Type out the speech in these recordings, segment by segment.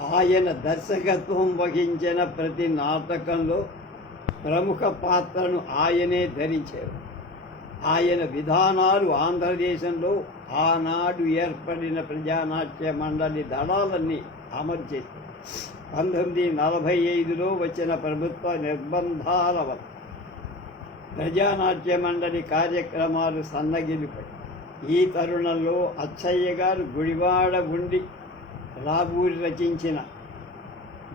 ఆయన దర్శకత్వం వహించిన ప్రతి నాటకంలో ప్రముఖ పాత్రను ఆయనే ధరించారు. ఆయన విధానాలు ఆంధ్రదేశంలో ఆనాడు ఏర్పడిన ప్రజానాట్య మండలి దళాలన్నీ అమలు చేశారు పంతొమ్మిది నలభై ఐదులో వచ్చిన ప్రభుత్వ నిర్బంధాల వల్ల ప్రజానాట్య మండలి కార్యక్రమాలు సన్నగిలిపై ఈ తరుణంలో అచ్చయ్య గారు గుడివాడ ఉండి రాబూరి రచించిన.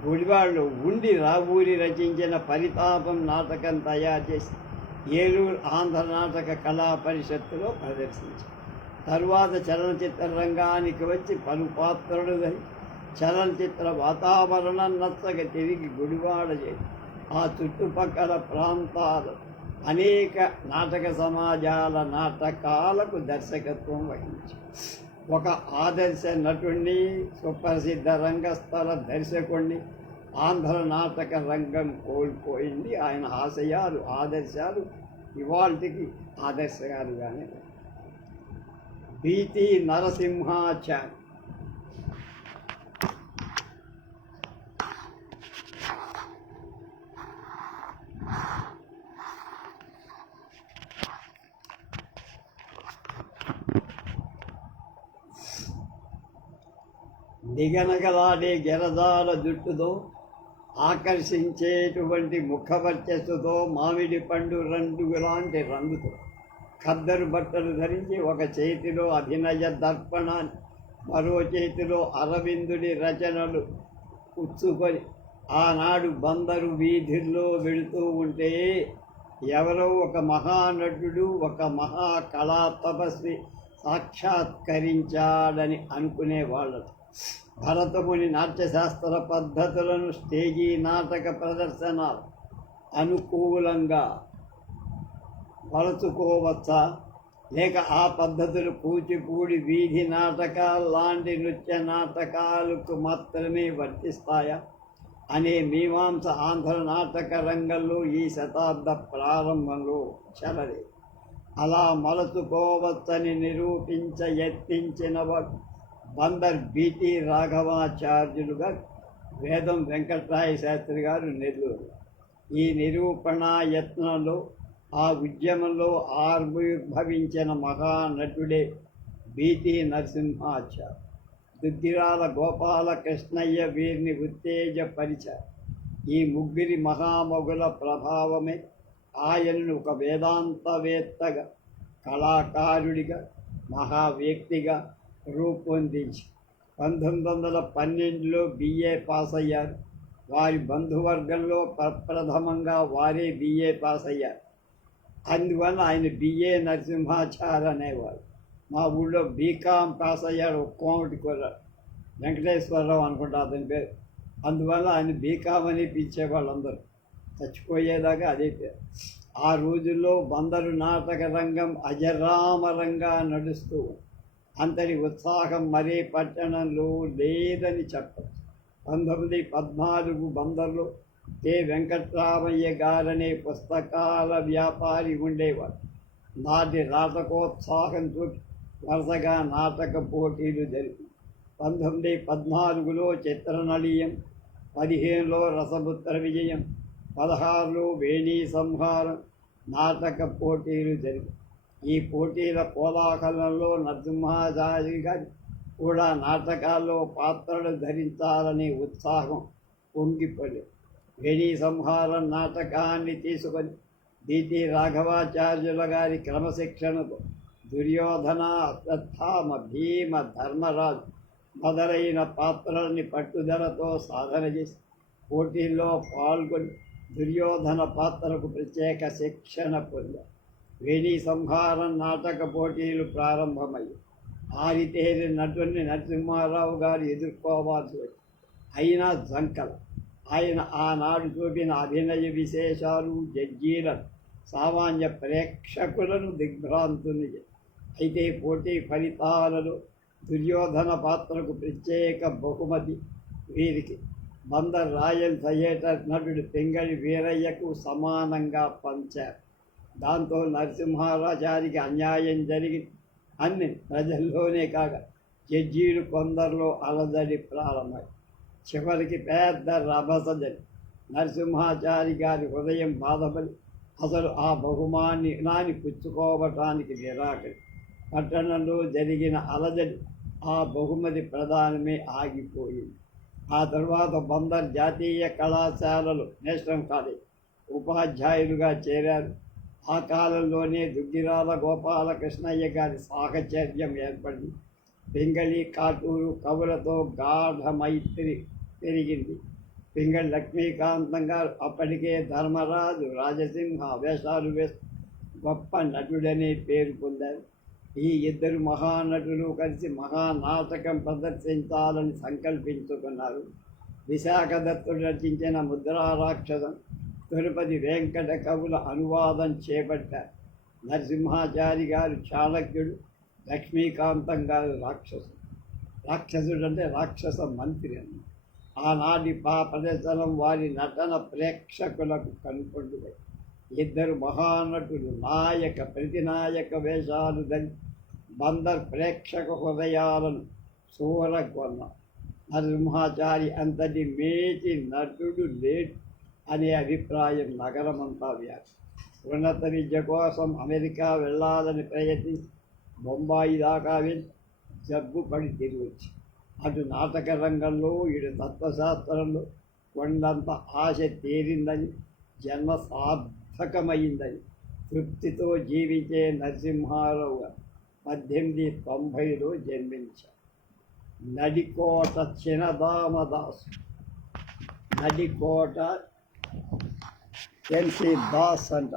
గుడివాళ్ళు ఉండి రాబూరి రచించిన పరితాపం నాటకం తయారు చేసి ఏలూరు ఆంధ్ర నాటక కళా పరిషత్తులో ప్రదర్శించారు. తరువాత చలనచిత్ర రంగానికి వచ్చి పలు పాత్రలు చలనచిత్ర వాతావరణం నచ్చక తిరిగి గుడివాడ చేసి ఆ చుట్టుపక్కల ప్రాంతాలు అనేక నాటక సమాజాల నాటకాలకు దర్శకత్వం వహించారు. ఒక ఆదర్శ నటుణ్ణి సుప్రసిద్ధ రంగస్థల దర్శకుణ్ణి ఆంధ్ర నాటక రంగం కోల్పోయింది. ఆయన ఆశయాలు ఆదర్శాలు ఇవాళకి ఆదర్శకాలుగానే బీతి నరసింహాచార్య నిగనగలాడే గెరదాల జుట్టుతో ఆకర్షించేటువంటి ముఖవర్చస్సుతో మామిడి పండు రంగు లాంటి రంగుతో ఖద్దరు బట్టలు ధరించి ఒక చేతిలో అభినయ దర్పణాన్ని మరో చేతిలో అరవిందుడి రచనలు ఉచ్చుకొని ఆనాడు బందరు వీధుల్లో వెళుతూ ఉంటే ఎవరో ఒక మహానటుడు ఒక మహా కళా తపస్వి సాక్షాత్కరించాడని అనుకునేవాళ్ళు భరతముని నాట్యశాస్త్ర పద్ధతులను స్టేజీ నాటక ప్రదర్శనాలు అనుకూలంగా పలుచుకోవచ్చా లేక ఆ పద్ధతులు కూచిపూడి వీధి నాటకాలు లాంటి నృత్య నాటకాలకు మాత్రమే వర్తిస్తాయా? అనే మీమాంస ఆంధ్ర నాటక రంగంలో ఈ శతాబ్ద ప్రారంభంలో చెలరే అలా మలుచుకోవచ్చని నిరూపించ యత్నించిన బందర్ బీటి రాఘవాచార్యులుగా వేదం వెంకటరాయ శాస్త్రి గారు నెల్లూరు. ఈ నిరూపణ యత్నంలో ఆ ఉద్యమంలో ఆవిర్భవించిన మహానటుడే బీటి నరసింహాచార్య. దుగ్గిరాల గోపాలకృష్ణయ్య వీరిని ఉత్తేజపరిచారు ఈ ముగ్గురి మహామగుల ప్రభావమే ఆయనను ఒక వేదాంతవేత్తగా కళాకారుడిగా మహావ్యక్తిగా రూపొందించి. పంతొమ్మిది వందల పన్నెండులో బిఏ పాస్ అయ్యారు వారి బంధువర్గంలో ప్రప్రథమంగా వారే బిఏ పాస్ అయ్యారు అందువల్ల ఆయన బిఏ నరసింహాచార్ అనేవారు. మా ఊళ్ళో బీకామ్ పాస్ అయ్యాడు కోమటి కుర్రాడు వెంకటేశ్వరరావు అనుకుంటా అతని పేరు. అందువల్ల ఆయన బీకామ్ అని పిలిచేవాళ్ళు అందరూ చచ్చిపోయేదాకా అదే పేరు. ఆ రోజుల్లో బందరు నాటక రంగం అజరామరంగా నడుస్తూ ఉంది. అంతటి ఉత్సాహం మరే పట్టణంలో లేదని చెప్పచ్చు పంతొమ్మిది పద్నాలుగు బందర్లో కె. వెంకట్రామయ్య గారనే పుస్తకాల వ్యాపారి ఉండేవారు నాటి నాటకోత్సాహం చూపి వరుసగా నాటక పోటీలు జరిపి పంతొమ్మిది పద్నాలుగులో చిత్రనళీయం పదిహేనులో రసపుత్ర విజయం పదహారులో వేణీ సంహారం నాటక పోటీలు జరిపి ఈ పోటీల కోలాహలంలో నరసింహాచారి గారి కూడా నాటకాల్లో పాత్రలు ధరించాలనే ఉత్సాహం పొంగిపడి వేణీ సంహారం నాటకాన్ని తీసుకొని డిటి రాఘవాచార్యుల గారి క్రమశిక్షణతో దుర్యోధన అశ్వత్థామ భీమ ధర్మరాజు మొదలైన పాత్రల్ని పట్టుదలతో సాధన చేసి పోటీల్లో పాల్గొని దుర్యోధన పాత్రకు ప్రత్యేక శిక్షణ పొందారు. వేణి సంహారం నాటక పోటీలు ప్రారంభమయ్యాయి ఆరితేరి నటుని నరసింహారావు గారు ఎదుర్కోవాల్సి వచ్చి అయినా జంకల ఆయన ఆనాడు చూపిన అభినయ విశేషాలు జడ్జీలను సామాన్య ప్రేక్షకులను దిగ్భ్రాంతుని అయితే పోటీ ఫలితాలలో దుర్యోధన పాత్రకు ప్రత్యేక బహుమతి వీరికి. బందర్ రాయల్ థియేటర్ నటుడు పెంగళి వీరయ్యకు సమానంగా పంచారు. దాంతో నరసింహారాచారికి అన్యాయం జరిగింది అన్ని ప్రజల్లోనే కాక జడ్జీలు కొందరిలో అలజడి ప్రారంభమై చివరికి పెద్ద రభసజని నరసింహాచారి గారి హృదయం బాధపడి అసలు ఆ బహుమాన్ని నాని పుచ్చుకోవటానికి నిరాకరి పట్టణంలో జరిగిన అలజడి ఆ బహుమతి ప్రధానమే ఆగిపోయింది. ఆ తర్వాత బందర్ జాతీయ కళాశాలలు నేషనల్ కాలేజ్ ఉపాధ్యాయులుగా చేరారు. ఆ కాలంలోనే దుగ్గిరాల గోపాలకృష్ణయ్య గారి సాహచర్యం ఏర్పడింది పింగళి కాటూరు కవులతో గాఢ మైత్రి పెరిగింది. పింగళి లక్ష్మీకాంతం గారు అప్పటికే ధర్మరాజు రాజసింహ వేషాలు వేస్తూ గొప్ప నటుడనే పేరు పొందారు. ఈ ఇద్దరు మహానటులు కలిసి మహానాటకం ప్రదర్శించాలని సంకల్పించుకున్నారు. విశాఖ దత్తుడు రచించిన ముద్రా రాక్షసం తిరుపతి వెంకట కవుల అనువాదం చేపట్టారు నరసింహాచారి గారు చాణక్యుడు లక్ష్మీకాంతం గారు రాక్షసుడు రాక్షసుడు అంటే రాక్షస మంత్రి అని. ఆనాటి పా వారి నటన ప్రేక్షకులకు కనుకొండుతాయి ఇద్దరు మహానటులు నాయక ప్రతినాయక వేషాలు ధరి బందర్ ప్రేక్షక హృదయాలను సూరగొన్న నరసింహాచారి అంతటి మేచి నటుడు లేడు. అనే అభిప్రాయం నగరమంతా వ్యాప్తి. ఉన్నత విద్య కోసం అమెరికా వెళ్ళాలని ప్రయత్నించి బొంబాయి దాకా వెళ్ళి జబ్బు పడి తిరిగి అటు నాటక రంగంలో ఇటు తత్వశాస్త్రంలో కొండంత ఆశ తీరిందని జన్మ సార్థకమైందని తృప్తితో జీవించే నరసింహారావు గారు పద్దెనిమిది తొంభైలో జన్మించారు. నడికోట చినదామదాసు నడికోట ఎన్సి దాస్ అంట.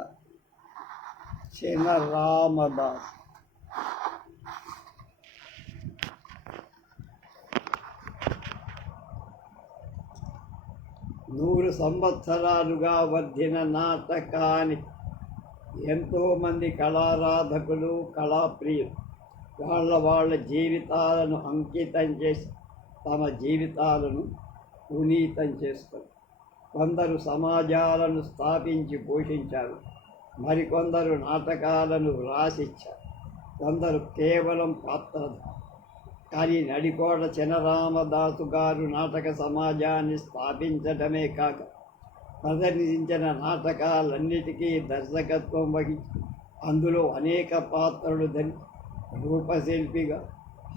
చిన్న రామదాస్ నూరు సంవత్సరాలుగా వర్ధిన నాటకాన్ని ఎంతోమంది కళారాధకులు కళాప్రియులు వాళ్ళ వాళ్ళ జీవితాలను అంకితం చేసి తమ జీవితాలను పునీతం చేస్తారు కొందరు సమాజాలను స్థాపించి పోషించారు. మరికొందరు నాటకాలను రాసిచ్చారు. కొందరు కేవలం పాత్రధారు కానీ నడికోట చినరామదాసు గారు నాటక సమాజాన్ని స్థాపించడమే కాక ప్రదర్శించిన నాటకాలన్నిటికీ దర్శకత్వం వహించి అందులో అనేక పాత్రలు ధరి రూపశిల్పిగా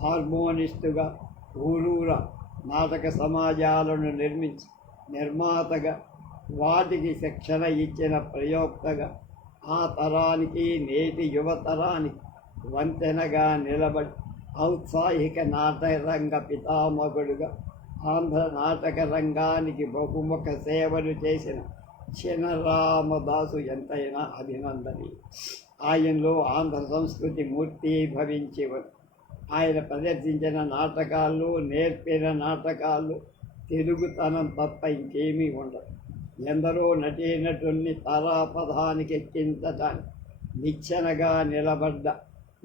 హార్మోనిస్టుగా ఊరూర నాటక సమాజాలను నిర్మించి నిర్మాతగా వాటికి శిక్షణ ఇచ్చిన ప్రయోక్తగా ఆ తరానికి నేటి యువతరానికి వంతెనగా నిలబడి ఔత్సాహిక నాటక రంగ పితామహుడుగా ఆంధ్ర నాటక రంగానికి బహుముఖ సేవలు చేసిన చినరామదాసు ఎంతైనా అభినందనీయ ఆయనలో ఆంధ్ర సంస్కృతి మూర్తి భవించి ఆయన ప్రదర్శించిన నాటకాలు నేర్పిన నాటకాలు తెలుగుతనం తప్ప ఇంకేమీ ఉండదు. ఎందరో నటీనటుల్ని తారాపథానికి ఎక్కించటానికి నిచ్చెనగా నిలబడ్డ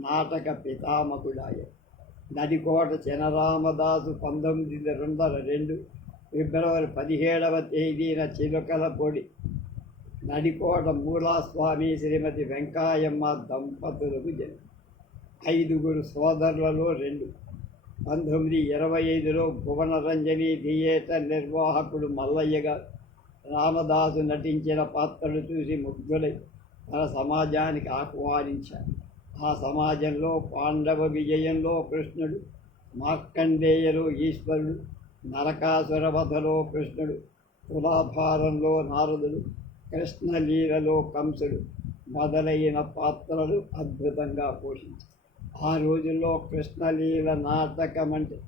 నాటక పితామకుడాయ నడికోట చినరామదాసు పంతొమ్మిది వందల రెండు ఫిబ్రవరి పదిహేడవ తేదీన చిలుకల పొడి. నడికోట మూలాస్వామి శ్రీమతి వెంకాయమ్మ దంపతులకు జన్మ. ఐదుగురు సోదరులలో రెండు. పంతొమ్మిది ఇరవై ఐదులో భువనరంజని థియేటర్ నిర్వాహకుడు మల్లయ్యగా రామదాసు నటించిన పాత్రలు చూసి ముగ్గులై తన సమాజానికి ఆహ్వానించారు. ఆ సమాజంలో పాండవ విజయంలో కృష్ణుడు మార్కండేయులు ఈశ్వరుడు నరకాసుర వధలో కృష్ణుడు తులాభారంలో నారదుడు కృష్ణలీలలో కంసుడు మొదలైన పాత్రలు అద్భుతంగా పోషించారు ఆ రోజుల్లో కృష్ణలీల నాటకం అంటే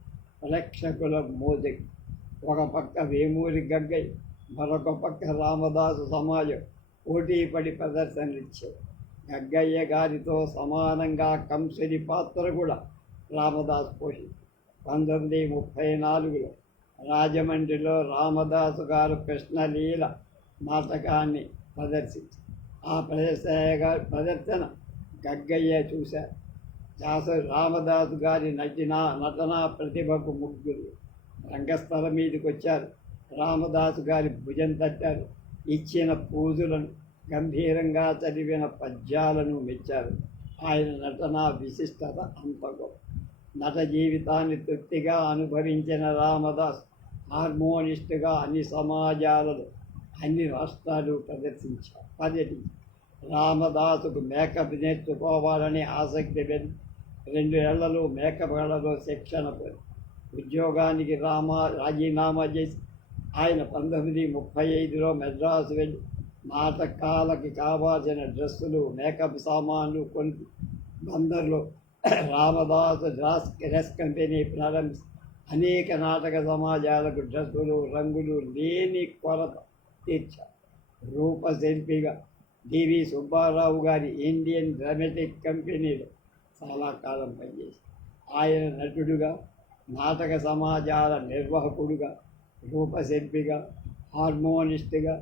ప్రేక్షకుల మోజకి ఒక పక్క వేమూరి గగ్గై మరొక పక్క రామదాసు సమాజం పోటీపడి ప్రదర్శనలు ఇచ్చారు గగ్గయ్య గారితో సమానంగా కంసరి పాత్ర కూడా రామదాసు పోషి పంతొమ్మిది ముప్పై నాలుగులో రాజమండ్రిలో రామదాసు గారు కృష్ణలీల నాటకాన్ని ప్రదర్శించారు. ఆ ప్రదర్శన ప్రదర్శన గగ్గయ్య చూశారు. దాస రామదాసు గారి నటిన నటనా ప్రతిభకు ముగ్గురు. రంగస్థలం మీదకి వచ్చారు రామదాసు గారి భుజం తట్టారు. ఇచ్చిన పూజలను గంభీరంగా చదివిన పద్యాలను మెచ్చారు. ఆయన నటన విశిష్టత అంత గొప్ప నట జీవితాన్ని తృప్తిగా అనుభవించిన రామదాస్ హార్మోనిస్ట్గా అన్ని సమాజాలలో అన్ని రాష్ట్రాలు ప్రదర్శించారు. పర్యటించారు. రామదాసుకు మేకప్ నేర్చుకోవాలని ఆసక్తి పెరిగి రెండు ఏళ్ళలో మేకప్ కళలో శిక్షణ ఉద్యోగానికి రామా రాజీనామా చేసి ఆయన పంతొమ్మిది ముప్పై ఐదులో మెడ్రాసు వెళ్ళి నాటకాలకి కావాల్సిన డ్రెస్సులు మేకప్ సామాన్లు కొని బందర్లో రామదాసు డ్రాస్ డ్రెస్ కంపెనీ ప్రారంభించి అనేక నాటక సమాజాలకు డ్రెస్సులు రంగులు లేని కొరత తీర్చారు. రూపశిల్పిగా డివి సుబ్బారావు గారి ఇండియన్ డ్రామాటిక్ కంపెనీలో చాలా కాలం పనిచేసి ఆయన నటుడుగా నాటక సమాజాల నిర్వాహకుడుగా రూపశిల్పిగా హార్మోనిస్ట్గా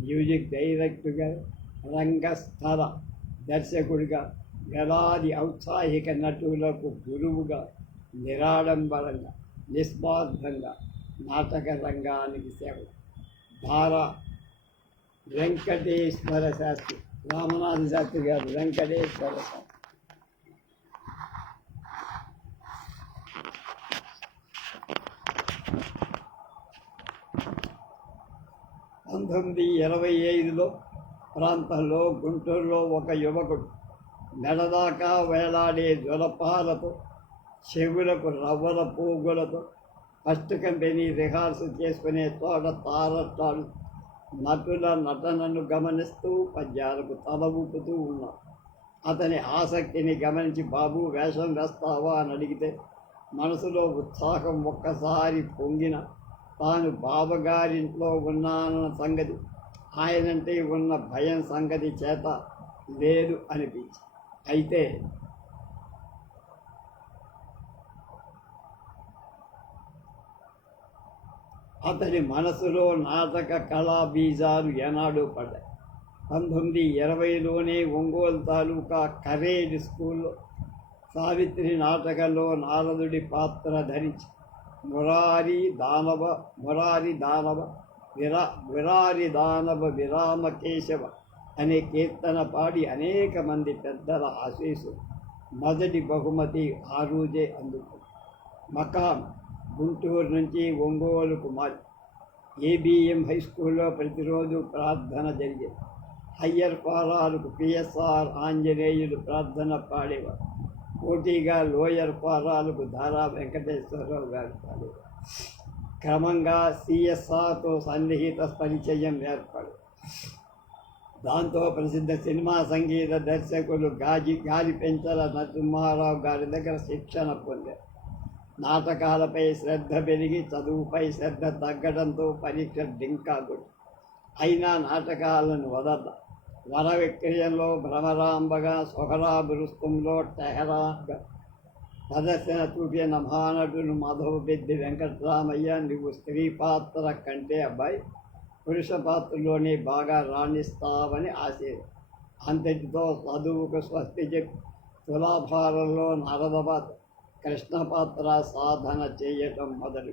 మ్యూజిక్ డైరెక్టర్గా రంగస్థల దర్శకుడిగా వేలాది ఔత్సాహిక నటులకు గురువుగా నిరాడంబరంగా నిస్వార్థంగా నాటక రంగానికి సేవ ధారా వెంకటేశ్వర శాస్త్రి రామనాథ శాస్త్రి గారు వెంకటేశ్వర శాస్త్రి పంతొమ్మిది ఇరవై ఐదులో ప్రాంతంలో గుంటూరులో ఒక యువకుడు మెడదాకా వేలాడే జులపాలతో చెవులకు రవ్వల పోగులతో ఫస్ట్ కంపెనీ రిహార్సల్ చేసుకునే చోట తారట్లాడు నటుల నటనను గమనిస్తూ పద్యాలకు తల ఊపుతూ ఉన్నాడు. అతని ఆసక్తిని గమనించి బాబు వేషం వేస్తావా? అని అడిగితే మనసులో ఉత్సాహం ఒక్కసారి పొంగిన తాను బావగారింట్లో ఉన్నానన్న సంగతి ఆయనంటే ఉన్న భయం సంగతి చేత లేదు అనిపించి అయితే అతని మనసులో నాటక కళా బీజాలు ఏనాడు పడ్డాయి. పంతొమ్మిది ఇరవైలోనే ఒంగోలు తాలూకా కరేజ్ స్కూల్లో సావిత్రి నాటకంలో నారదుడి పాత్ర ధరించి మురారి దానవ మురారి దానవ విరా విరారి దానవ విరామ కేశవ అనే కీర్తన పాడి అనేక మంది పెద్దల ఆశీస్సు మొదటి బహుమతి ఆ రోజే అందుకుంది. మకాం గుంటూరు నుంచి ఒంగోలుకు మారి ఏబిఎం హై స్కూల్లో ప్రతిరోజు ప్రార్థన జరిగేది. హయ్యర్ పారాలకు పిఎస్ఆర్ ఆంజనేయులు ప్రార్థన పాడేవారు. పోటీగా లోయర్ పారాలకు దారా వెంకటేశ్వరరావు గారు క్రమంగా సిఎస్ఆర్తో సన్నిహిత పరిచయం ఏర్పడు. దాంతో ప్రసిద్ధ సినిమా సంగీత దర్శకులు గాజి గాలి పెంచల నరసింహారావు గారి దగ్గర శిక్షణ పొందారు. నాటకాలపై శ్రద్ధ పెరిగి చదువుపై శ్రద్ధ తగ్గడంతో పరీక్ష డింకా అయినా నాటకాలను వదల వర విక్రయంలో భ్రమరాంబగా సొహరాబురుస్తంలో టెహరాగా ప్రదర్శన చూపిన మహానటుడు మాధవ పెద్ది వెంకటరామయ్య నువ్వు స్త్రీ పాత్ర కంటే అబ్బాయి. పురుష పాత్రలోనే బాగా రాణిస్తావని ఆశ. అంతటితో చదువుకు స్వస్తి చెప్పి తులాభారంలో నారదబాద్ కృష్ణ పాత్ర సాధన చేయటం మొదలు.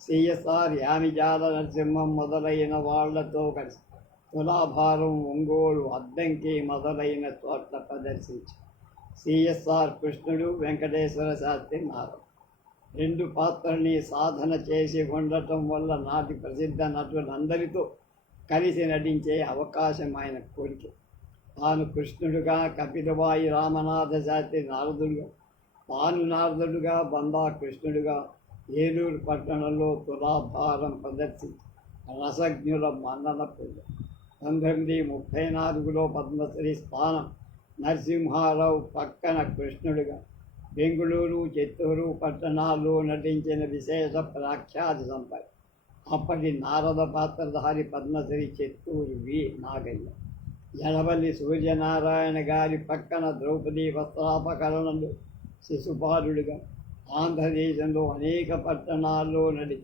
సిఎస్ఆర్ యామిజాల నరసింహం మొదలైన వాళ్ళతో కలిసి తులాభారం ఒంగోలు అద్దంకి మొదలైన చోట్ల ప్రదర్శించి సిఎస్ఆర్ కృష్ణుడు వెంకటేశ్వర శాస్త్రి నారద. రెండు పాత్రల్ని సాధన చేసి ఉండటం వల్ల నాటి ప్రసిద్ధ నటులందరితో కలిసి నటించే అవకాశం ఆయన కోరిక. తాను కృష్ణుడుగా కపిలవాయి రామనాథ శాస్త్రి నారదుడుగా తాను నారదుడుగా బందా కృష్ణుడుగా ఏలూరు పట్టణంలో తులాభారం ప్రదర్శించి రసజ్ఞుల మన్నన పొందారు. పంతొమ్మిది ముప్పై నాలుగులో పద్మశ్రీ స్థానం నరసింహారావు పక్కన కృష్ణుడిగా. బెంగళూరు చిత్తూరు పట్టణాల్లో నటించిన విశేష ప్రఖ్యాతి సంపద అప్పటి నారద పాత్రధారి పద్మశ్రీ చిత్తూరు వి. నాగయ్య. ఎడవల్లి సూర్యనారాయణ గారి పక్కన ద్రౌపది వస్త్రాపకరణలు శిశుపాలుడిగా. ఆంధ్రదేశంలో అనేక పట్టణాల్లో నడి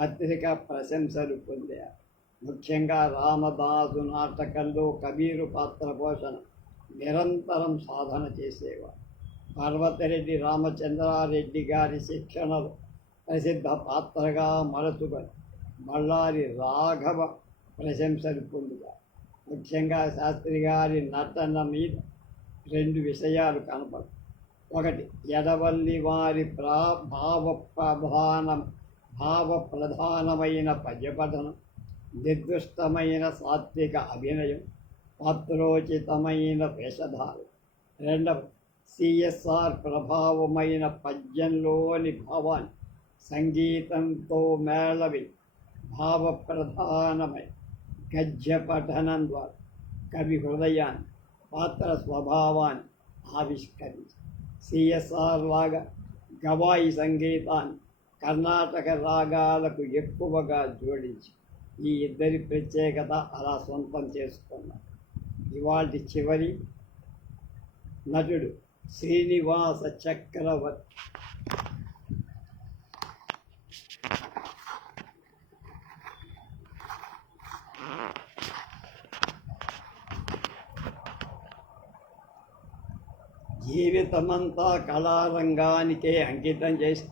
పత్రిక ప్రశంసలు పొందారు. ముఖ్యంగా రామదాసు నాటకంలో కబీరు పాత్ర పోషణ నిరంతరం సాధన చేసేవారు పర్వతరెడ్డి రామచంద్రారెడ్డి గారి శిక్షణలో ప్రసిద్ధ పాత్రగా మలచుకొని మల్లారి రాఘవ ప్రశంసలు పొందుతారు. ముఖ్యంగా శాస్త్రి గారి నటన మీద రెండు విషయాలు కనపడు ఒకటి ఎడవల్లి వారి ప్రా భావ ప్రధానం భావ ప్రధానమైన పద్యపఠనం. నిర్దుష్టమైన సాత్విక అభినయం పాత్రోచితమైన వేషధార రెండవ సిఎస్ఆర్ ప్రభావమైన పద్యంలోని భావాన్ని సంగీతంతో మేళవి భావప్రధానమై గద్య పఠనం ద్వారా కవి హృదయాన్ని పాత్ర స్వభావాన్ని ఆవిష్కరించి సిఎస్ఆర్ లాగా గవాయి సంగీతాన్ని కర్ణాటక రాగాలకు ఎక్కువగా జోడించి ఈ ఇద్దరి ప్రత్యేకత అలా సొంతం చేసుకున్నారు ఇవాళ చివరి నటుడు శ్రీనివాస చక్రవర్తి. జీవితమంతా కళారంగానికే అంకితం చేసి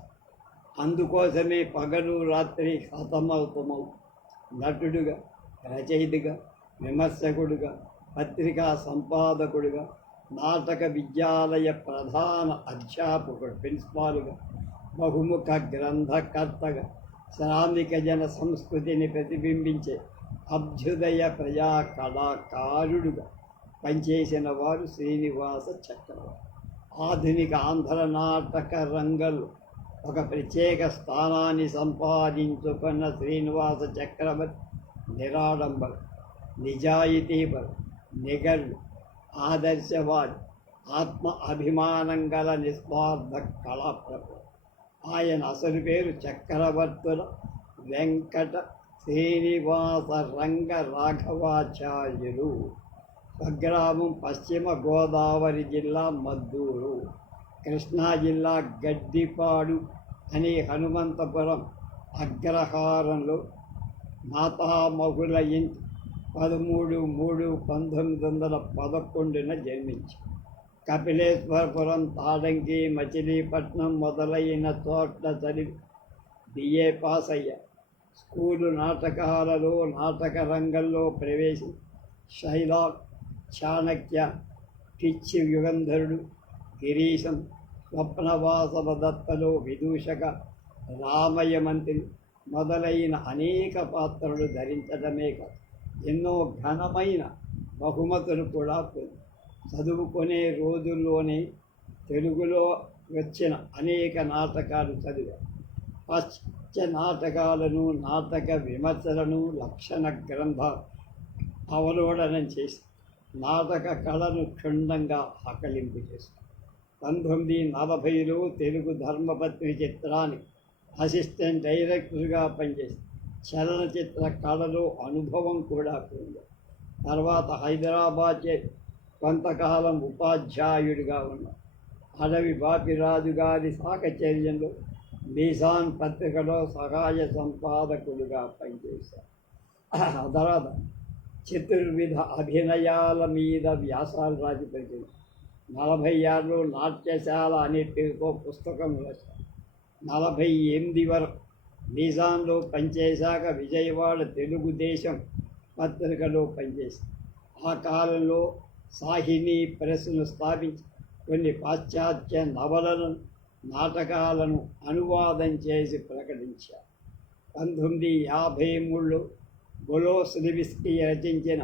అందుకోసమే పగలు రాత్రి హతమవుతమవు నటుడుగా రచయితగా విమర్శకుడుగా పత్రికా సంపాదకుడుగా నాటక విద్యాలయ ప్రధాన అధ్యాపకుడు ప్రిన్సిపాలుగా బహుముఖ గ్రంథకర్తగా శ్రామిక జన సంస్కృతిని ప్రతిబింబించే అభ్యుదయ ప్రజా కళాకారుడుగా పనిచేసిన వారు శ్రీనివాస చక్రవర్తి. ఆధునిక ఆంధ్ర నాటక రంగంలో ఒక ప్రత్యేక స్థానాన్ని సంపాదించుకున్న శ్రీనివాస చక్రవర్తి నిరాడంబరు నిజాయితీపరు నిగళ్ళు ఆదర్శవాది ఆత్మ అభిమానం గల నిస్వార్థ కళాప్రభు ఆయన అసలు పేరు చక్రవర్తుల వెంకట శ్రీనివాస రంగ రాఘవాచార్యులు స్వగ్రామం పశ్చిమ గోదావరి జిల్లా మద్దూరు. కృష్ణా జిల్లా గడ్డిపాడు అనే హనుమంతపురం అగ్రహారంలో మాతామహుల ఇంటి పదమూడు మూడు పంతొమ్మిది వందల పదకొండున జన్మించి. కపిలేశ్వరపురం తాడంగి మచిలీపట్నం మొదలైన చోట్ల చదివి బిఏ పాస్ అయ్యా. స్కూలు నాటకాలలో నాటక రంగంలో ప్రవేశం శైలాక్ చాణక్య పిచ్చి యుగంధరుడు గిరీశం స్వప్నవాసవ దత్తలో విదూషక రామయ్య మొదలైన అనేక పాత్రలు ధరించడమే కాదు. ఎన్నో ఘనమైన బహుమతులు కూడా పొంది చదువుకునే రోజుల్లోనే తెలుగులో వచ్చిన అనేక నాటకాలు చదివారు. పాశ్చాత్య నాటకాలను నాటక విమర్శలను లక్షణ గ్రంథ అవలోడనం చేసి నాటక కళను క్షుణ్ణంగా ఆకలింపు చేశారు పంతొమ్మిది నలభైలో తెలుగు ధర్మపత్ని చిత్రాన్ని అసిస్టెంట్ డైరెక్టర్గా పనిచేసి చలనచిత్ర కళలో అనుభవం కూడా పొందారు తర్వాత హైదరాబాద్ చే కొంతకాలం ఉపాధ్యాయుడిగా ఉన్నారు అడవి బాపిరాజు గారి సాకచర్యంలో మీసాన్ పత్రికలో సహాయ సంపాదకుడుగా పనిచేశారు తర్వాత చతుర్విధ అభినయాల మీద వ్యాసాలు రాజు పెట్టింది నలభై ఆరులో నాట్యశాల అనే పేరుతో పుస్తకం రాశారు. నలభై ఎనిమిది వరకు నిజాంలో పనిచేశాక విజయవాడ తెలుగుదేశం పత్రికలో పనిచేసి ఆ కాలంలో సాహిని ప్రెస్ను స్థాపించి కొన్ని పాశ్చాత్య నవలను నాటకాలను అనువాదం చేసి ప్రకటించారు. పంతొమ్మిది యాభై మూడులో గొలోస్లివిస్కీ రచించిన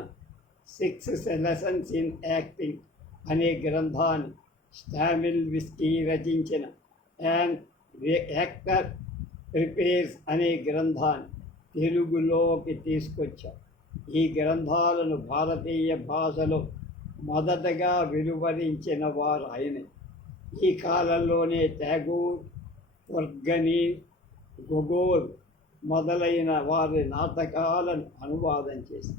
సిక్స్ లెసన్స్ ఇన్ యాక్టింగ్ అనే గ్రంథాన్ని స్టామిల్ విస్కీ రచించిన అండ్ యాక్టర్ ప్రిపేర్స్ అనే గ్రంథాన్ని తెలుగులోకి తీసుకొచ్చారు ఈ గ్రంథాలను భారతీయ భాషలో మొదటగా వెలువరించిన వారు ఆయన. ఈ కాలంలోనే ట్యాగూర్ వర్గని గొగోల్ మొదలైన వారి నాటకాలను అనువాదం చేసి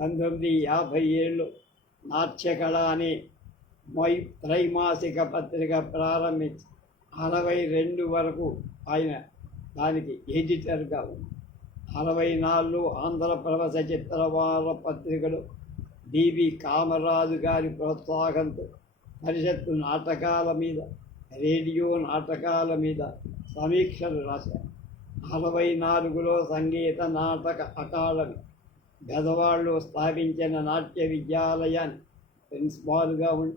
పంతొమ్మిది యాభై ఏళ్ళు నాట్యకళ అనే మై త్రైమాసిక పత్రిక ప్రారంభించి అరవై రెండు వరకు ఆయన దానికి ఎడిటర్గా ఉంది అరవై నాలుగు ఆంధ్రప్రభ చిత్రవార పత్రికలు డివి కామరాజు గారి ప్రోత్సాహంతో పరిషత్తు నాటకాల మీద రేడియో నాటకాల మీద సమీక్షలు రాశారు. అరవై నాలుగులో సంగీత నాటక అకాడమీ గదవాళ్ళు స్థాపించిన నాట్య విద్యాలయాన్ని ప్రిన్సిపాల్గా ఉండి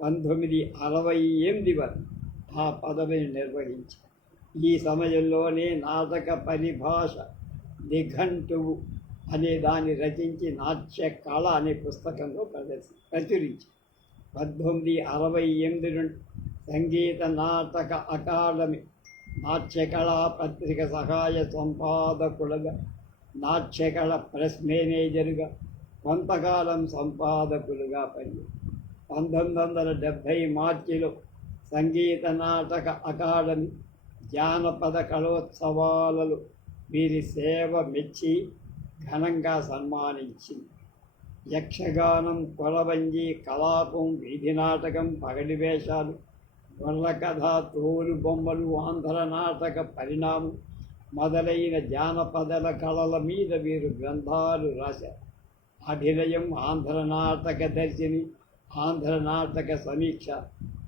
పంతొమ్మిది అరవై ఎనిమిది వరకు ఆ పదవిని నిర్వహించారు. ఈ సమయంలోనే నాటక పరిభాష నిఘంటువు అనే దాన్ని రచించి నాట్య కళ అనే పుస్తకంలో ప్రదర్శి ప్రచురించారు. పద్దెనిమిది అరవై ఎనిమిది నుండి సంగీత నాటక అకాడమీ నాట్యకళా పత్రిక సహాయ సంపాదకులుగా నాట్యకళ ప్రెస్ మేనేజర్గా కొంతకాలం సంపాదకులుగా పనిచేశారు. పంతొమ్మిది వందల డెబ్భై మార్చిలో సంగీత నాటక అకాడమీ జానపద కళోత్సవాలలో వీరి సేవ మెచ్చి ఘనంగా సన్మానించింది. యక్షగానం కొలవంజి కలాపం వీధి నాటకం పగడి వేషాలు గొర్ర కథ తోలు బొమ్మలు ఆంధ్ర నాటక పరిణామం మొదలైన జానపదల కళల మీద వీరు గ్రంథాలు రాశారు. అభినయం ఆంధ్ర నాటక దర్శిని ఆంధ్ర నాటక సమీక్ష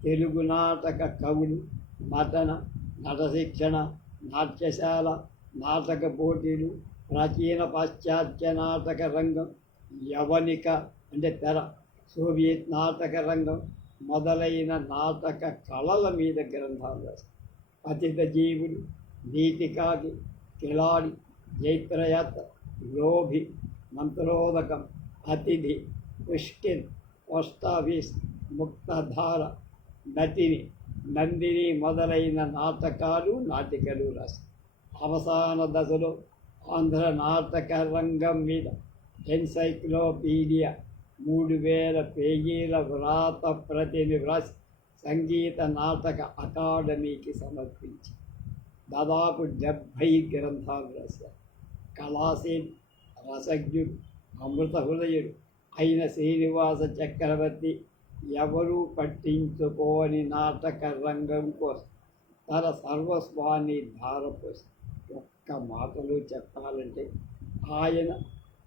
తెలుగు నాటక కవులు నటన నట శిక్షణ నాట్యశాల నాటక పోటీలు ప్రాచీన పాశ్చాత్య నాటక రంగం యవనిక అంటే తెర సోవియట్ నాటక రంగం మొదలైన నాటక కళల మీద గ్రంథాలు రాస్తారు అతిథ జీవులు నీతికాకి కిలాడి Jaitrayatra Lobhi Mantrodakam Athithi Pushkin post office Muktadhara Natini Nandini మొదలైన నాటకాలు నాటికలు రాశారు. అవసాన దశలో ఆంధ్ర నాటక రంగం మీద ఎన్సైక్లోపీడియా మూడు వేల పేజీల వ్రాత ప్రతిని వ్రాసి సంగీత నాటక అకాడమీకి సమర్పించి దాదాపు డెబ్భై గ్రంథాలు రాశారు. కళాసేన్ రసజ్ఞుడు అమృత హృదయుడు అయిన శ్రీనివాస చక్రవర్తి ఎవరూ పట్టించుకోని నాటక రంగం కోసం తన సర్వస్వాన్ని ధారపోసి ఒక్క మాటలు చెప్పాలంటే ఆయన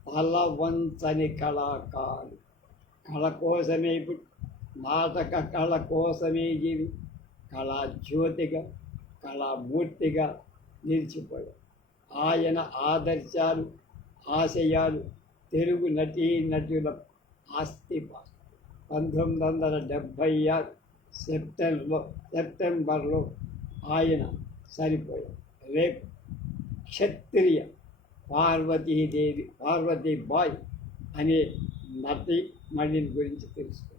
తల వంచని కళాకారు కళ కోసమే ఇప్పుడు నాటక కళ కోసమే జీవి కళాజ్యోతిగా కళామూర్తిగా నిలిచిపోయాడు. ఆయన ఆదర్శాలు ఆశయాలు తెలుగు నటీ నటుల ఆస్తి పంతొమ్మిది వందల డెబ్భై ఆరు సెప్టెంబర్ సెప్టెంబర్లో ఆయన చనిపోయారు. రేపు క్షత్రియ పార్వతీదేవి పార్వతీబాయ్ అనే నటి మణిని గురించి తెలుసు